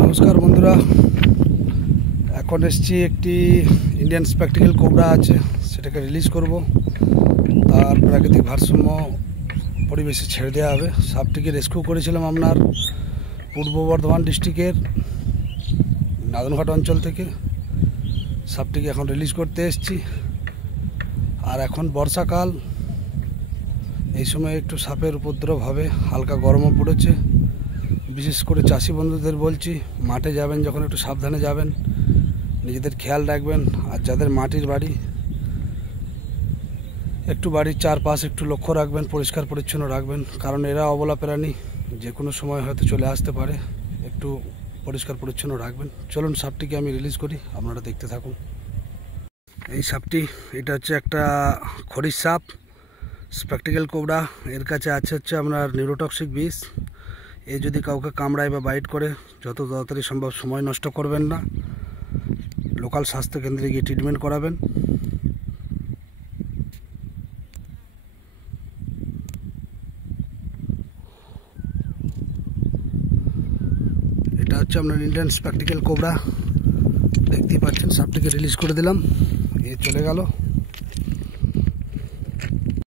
নমস্কার বন্ধুরা, এখন এসছি একটি ইন্ডিয়ান স্পেকটিক্যাল কোবরা আছে, সেটাকে রিলিজ করব। তার প্রাকৃতিক ভারসাম্য পরিবেশে ছেড়ে দেওয়া হবে। সাপটিকে রেস্কিউ করেছিলাম আপনার পূর্ব বর্ধমান ডিস্ট্রিক্টের নাদনঘাট অঞ্চল থেকে। সাপটিকে এখন রিলিজ করতে এসছি। আর এখন বর্ষাকাল, এই সময় একটু সাপের উপদ্রব হবে, হালকা গরমও পড়েছে। বিশেষ করে চাষি বন্ধুদের বলছি, মাঠে যাবেন যখন একটু সাবধানে যাবেন, নিজেদের খেয়াল রাখবেন। আর যাদের মাটির বাড়ি, একটু বাড়ির চারপাশ একটু লক্ষ্য রাখবেন, পরিষ্কার পরিচ্ছন্ন রাখবেন, কারণ এরা অবলা প্রাণী, যে কোনো সময় হয়তো চলে আসতে পারে। একটু পরিষ্কার পরিচ্ছন্ন রাখবেন। চলুন সাপটিকে আমি রিলিজ করি, আপনারা দেখতে থাকুন। এই সাপটি, এটা হচ্ছে একটা খড়ির সাপ, স্পেকটিক্যাল কোবরা। এর কাছে আছে আপনার নিউরোটক্সিক বিষ। এ যদি কাউকে কামড়ায় বা বাইট করে, যত তাড়াতাড়ি সম্ভব সময় নষ্ট করবেন না, লোকাল স্বাস্থ্যকেন্দ্রে গিয়ে ট্রিটমেন্ট করাবেন। এটা হচ্ছে আপনার ইন্ডিয়ান স্পেকটিক্যাল কোবরা। দেখতেই পাচ্ছেন, সাপটিকে রিলিজ করে দিলাম, এ চলে গেল।